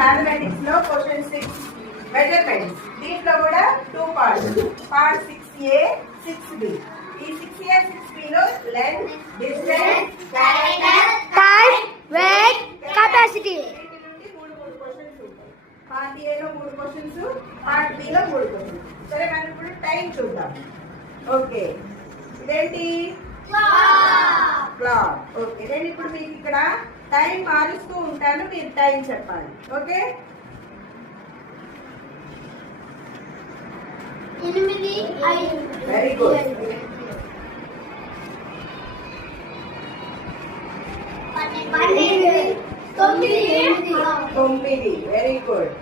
మ్యాథమెటిక్స్ లో క్వశ్చన్ 6 మెజర్మెంట్స్. దీంట్లో కూడా 2 పార్ట్స్. Part 6A 6B. ఈ 6A 6B లో length, distance, character, time, weight, capacity వీటి నుండి 3 క్వశ్చన్స్ ఉంటాయి. పార్ట్ A లో 3 క్వశ్చన్స్, పార్ట్ B లో 3 క్వశ్చన్స్. సరే మనం ఇప్పుడు టైం చూద్దాం. ఓకే, ఇదేంటి? క్లాక్. ఓకే, నేను ఇప్పుడు మీకు ఇక్కడ టైం మారుస్తూ ఉంటాను, మీరు టైం చెప్పాలి. ఓకే, 8, 5. Very good. 12, 9, 9. Very good.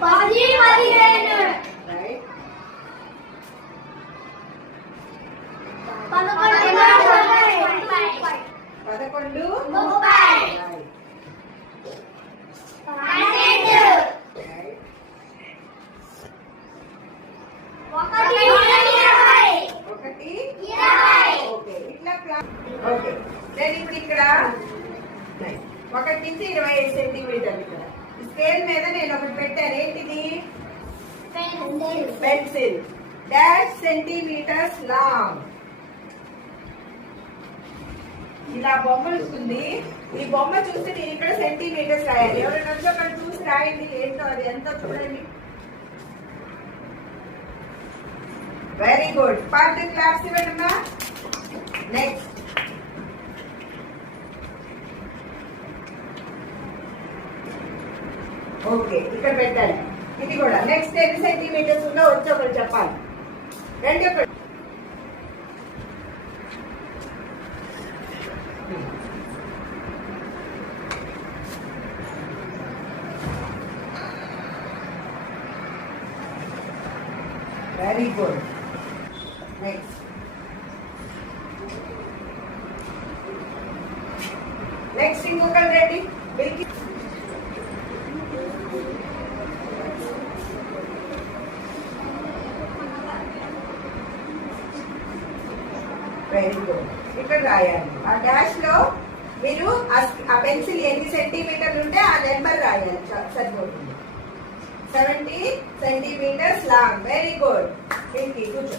10, 15. రైట్. 11, 11, 30. రైట్. 12, రైట్. 1. ఓకే, ఇట్లా క్లాక్. ఓకే, నేను ఇప్పుడు ఇక్కడ 1 నుంచి 25 సెంటీమీటర్లు ఇక్కడ స్కేల్ మీద నేను ఒకటి పెట్టాను. ఏంటిది? పెన్సిల్. Dash centimetres long. ఇలా బొమ్మ వస్తుంది. ఈ బొమ్మ చూస్తే నేను ఇక్కడ సెంటీమీటర్స్ రాయాలి. ఎవరైనా అక్కడ చూసి రాయండి ఏంటో అది ఎంతో చూడండి. Very good. పార్ట్ క్లాప్స్ ఇవ్వండి. నెక్స్ట్ ఓకే, ఇక్కడ పెట్టాలి. ఇది కూడా నెక్స్ట్ ఎన్ని సెంటీమీటర్స్ ఉందో వచ్చి ఒకటి చెప్పాలి. రెండు ఒకటి. Very good. నెక్స్ట్ నెక్స్ట్ ఇంకొకటి రెడీ. Very good. ఇక్కడ రాయాలి. ఆ డాష్ లో మీరు ఆ పెన్సిల్ ఎన్ని సెంటీమీటర్లు ఉంటే ఆ నెంబర్ రాయాలి, సరిపోతుంది. 70 సెంటీమీటర్స్ లాంగ్. Very good. కూర్చో.